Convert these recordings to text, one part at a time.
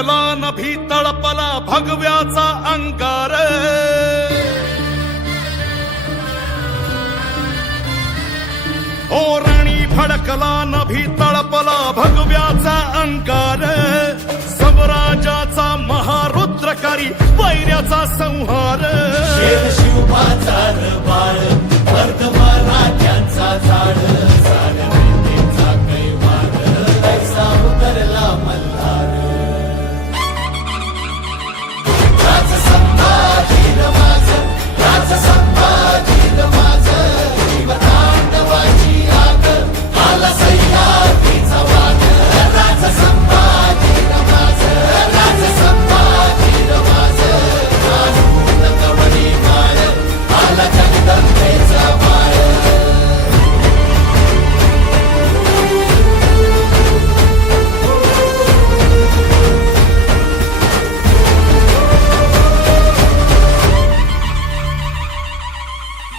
भडकला नभी तळपला भगव्याचा अंगार ओ राणी भडकला नभी तळपला भगव्याचा अंगार समराजाचा महारुद्रकारी वैऱ्याचा संहार शिवबाचा बाळ वर्ग मराठ्यांचा झाड झाड वेतेचा कैवार कैसा उतरला मल्हार राज संभाजी माझं राज संभाजी माझं जीवतांडवाची आग आला सह्याद्रीचा वाघ राज संभाजी माझं राज संभाजी माझं कानून कवडी माळ आला जगदंबेचा बाळ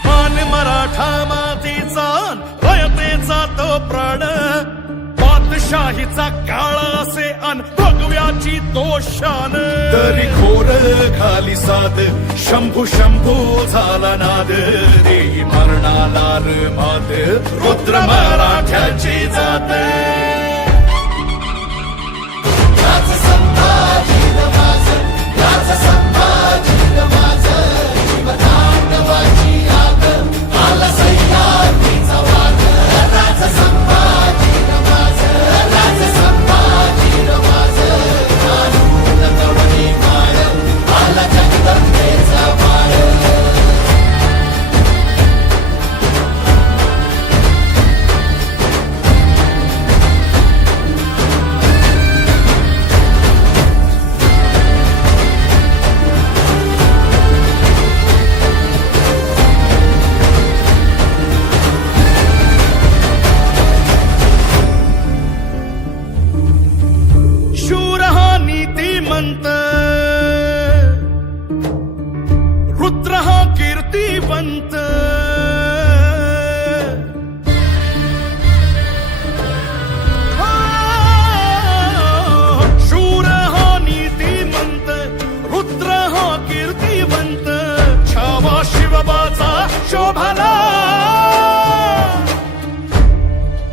मान मराठा मातीचा रयतेचा तो प्राण पातशाहीचा काळ असे अन भगव्याची तो शान तरी खोर खाली साद शंभू शंभू झाला नाद देही मरणाला मात रुद्र मराठ्याची जात राज संभाजी माझं राज संभाजी माझं जीवतांडवाची आग आला सह्याद्रीचा वाघ राज संभाजी माझं राज संभाजी माझं कानून कवडी माळ आला जगदंबेचा बाळ शूर हा नीतिमंत रुद्र हा कीर्तिवंत शूर हा नीतिमंत रुद्र हा कीर्तिवंत छावा शिवबाचा शोभा